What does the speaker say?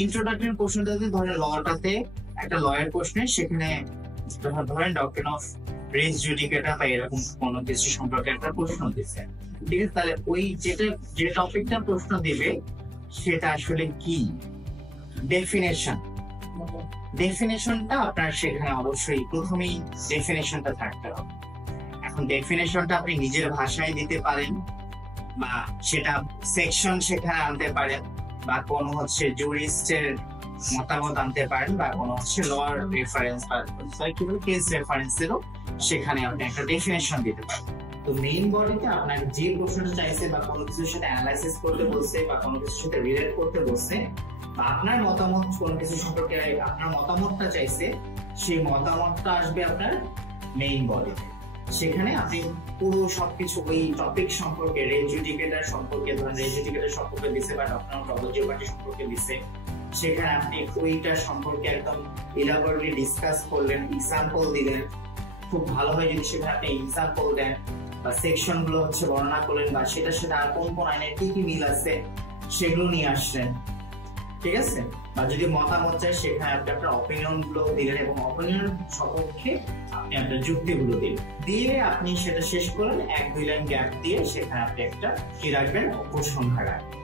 Introductory প্রশ্নটাতে ধরেন লটাতে একটা লয়ের প্রশ্নে সেখানে ধরেন ডক্ট্রিন অফ রেস জুডিকেটা বা এরকম কোনো কিছু সম্পর্কে একটা প্রশ্ন দিচ্ছে, ঠিক আছে? তাহলে ওই যে টপিকটা প্রশ্ন দিবে সেটা আসলে কি, ডেফিনেশনটা আপনার সেখানে অবশ্যই প্রথমেই ডেফিনেশনটা থাকতে হবে। এখন ডেফিনেশনটা আপনি নিজের ভাষায় দিতে পারেন, বা সেটা সেকশন সেখানে আনতে পারেন, বা কোনো হচ্ছে জুরিস্টের মতামত আনতে পারেন, বা কোনো হচ্ছে লয়ার রেফারেন্স বা কেস রেফারেন্সেরও সেখানে আপনি একটা ডেফিনেশন দিতে পারেন। তো মেইন বডিতে আপনাকে যে প্রশ্নটা চাইছে বা কোনো কিছুর সাথে অ্যানালাইসিস করতে বলছে বা কোনো কিছুর সাথে রিলেট করতে বলছে বা আপনার মতামত কোনো কিছু সম্পর্কে আপনার মতামতটা চাইছে, সেই মতামতটা আসবে আপনার মেইন বডিতে। সেখানে আপনি পুরো সবকিছু ওই টপিক সম্পর্কে, রেস জুডিকেটর সম্পর্কে, ধরেন রেস জুডিকেটর সম্পর্কে দিছে বা ডক্ট্রিন অফ ডবল জেওপার্ডি সম্পর্কে দিছে, সেখানে আপনি ওইটা সম্পর্কে একদম ইলাবোরেটলি ডিসকাস করলেন, এক্সাম্পল দিলেন। খুব ভালো হয় যদি সেখানে আপনি এক্সাম্পল দেন বা সেকশন গুলো হচ্ছে বর্ণনা করলেন, বা সেটার সাথে আর কোন কোন আইনের কি কি মিল আছে সেগুলো নিয়ে আসলেন, ঠিক আছে? বা যদি মতামত চাই সেখানে আপনি আপনার অপিনিয়ন গুলো দিলেন এবং অপিনিয়ন সপক্ষে আপনি আপনার যুক্তিগুলো দিলেন, দিয়ে আপনি সেটা শেষ করেন 1-2 লাইন গ্যাপ দিয়ে সেখানে আপনি একটা কি রাখবেন, উপসংহার রাখবেন।